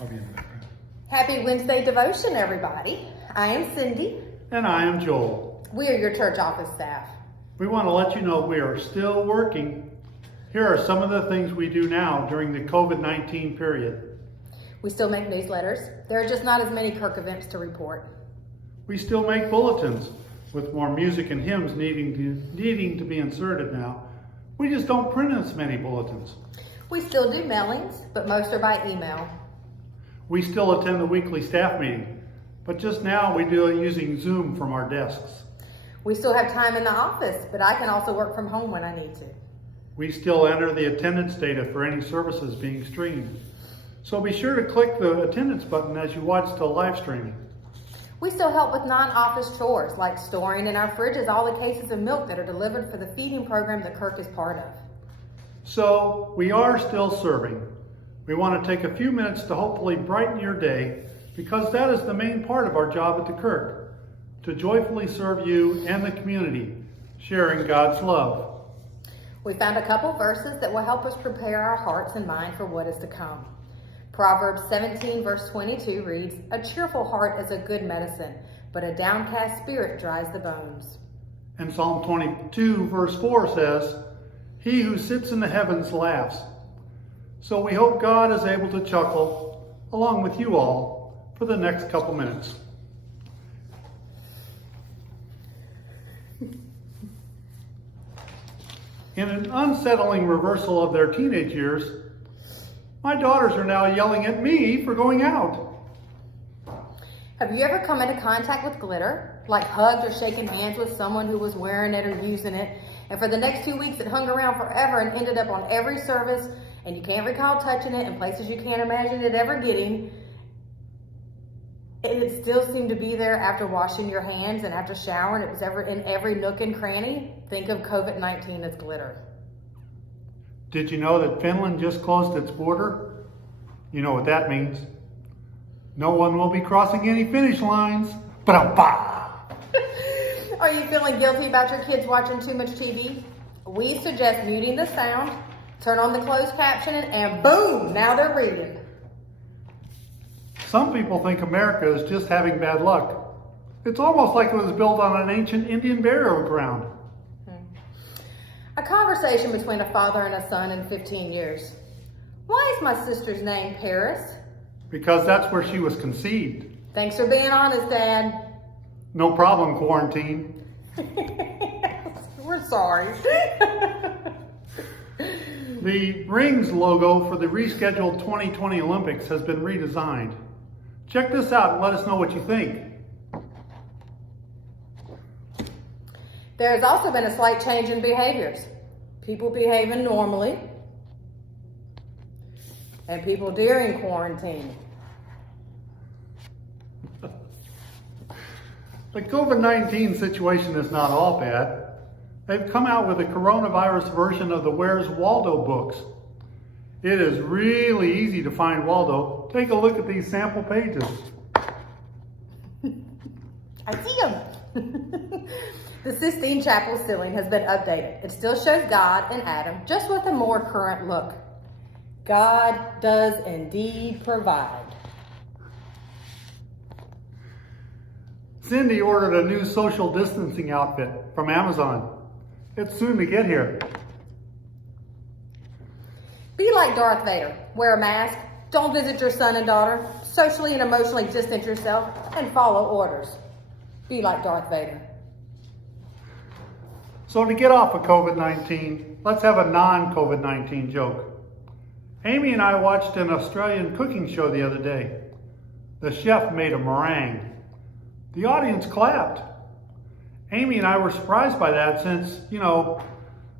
I'll be in the background. Happy Wednesday devotion, everybody. I am Cindy. And I am Joel. We are your church office staff. We want to let you know we are still working. Here are some of the things we do now during the COVID-19 period. We still make newsletters. There are just not as many Kirk events to report. We still make bulletins with more music and hymns needing to be inserted now. We just don't print as many bulletins. We still do mailings, but most are by email. We still attend the weekly staff meeting, but just now we do it using Zoom from our desks. We still have time in the office, but I can also work from home when I need to. We still enter the attendance data for any services being streamed. So be sure to click the attendance button as you watch the live streaming. We still help with non-office chores, like storing in our fridges all the cases of milk that are delivered for the feeding program that Kirk is part of. So we are still serving. We want to take a few minutes to hopefully brighten your day, because that is the main part of our job at the Kirk, to joyfully serve you and the community, sharing God's love. We found a couple verses that will help us prepare our hearts and mind for what is to come. Proverbs 17 verse 22 reads, "A cheerful heart is a good medicine, but a downcast spirit dries the bones." And Psalm 22 verse 4 says, "He who sits in the heavens laughs." So we hope God is able to chuckle along with you all for the next couple minutes. In an unsettling reversal of their teenage years, my daughters are now yelling at me for going out. Have you ever come into contact with glitter, like hugged or shaken hands with someone who was wearing it or using it, and for the next 2 weeks it hung around forever and ended up on every service, and you can't recall touching it in places you can't imagine it ever getting, and it still seemed to be there after washing your hands and after showering? It was ever in every nook and cranny? Think of COVID-19 as glitter. Did you know that Finland just closed its border? You know what that means. No one will be crossing any finish lines. Ba-da-ba! Are you feeling guilty about your kids watching too much TV? We suggest muting the sound, turn on the closed captioning, and boom, now they're reading. Some people think America is just having bad luck. It's almost like it was built on an ancient Indian burial ground. A conversation between a father and a son in 15 years. Why is my sister's name Paris? Because that's where she was conceived. Thanks for being honest, Dad. No problem, quarantine. We're sorry. The rings logo for the rescheduled 2020 Olympics has been redesigned. Check this out and let us know what you think. There has also been a slight change in behaviors. People behaving normally and people during quarantine. The COVID-19 situation is not all bad. They've come out with a coronavirus version of the Where's Waldo books. It is really easy to find Waldo. Take a look at these sample pages. I see them. The Sistine Chapel ceiling has been updated. It still shows God and Adam, just with a more current look. God does indeed provide. Cindy ordered a new social distancing outfit from Amazon. It's soon to get here. Be like Darth Vader. Wear a mask. Don't visit your son and daughter. Socially and emotionally distance yourself and follow orders. Be like Darth Vader. So to get off of COVID-19, let's have a non-COVID-19 joke. Amy and I watched an Australian cooking show the other day. The chef made a meringue. The audience clapped. Amy and I were surprised by that since,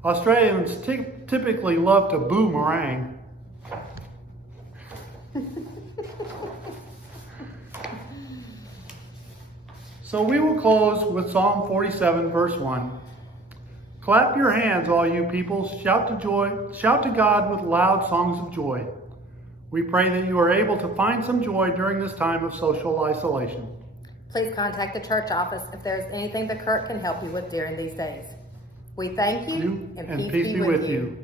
Australians typically love to boo meringue. So we will close with Psalm 47 verse 1. Clap your hands, all you people. Shout to God with loud songs of joy. We pray that you are able to find some joy during this time of social isolation. Please contact the church office if there is anything the Kirk can help you with during these days. We thank you, And peace be with you.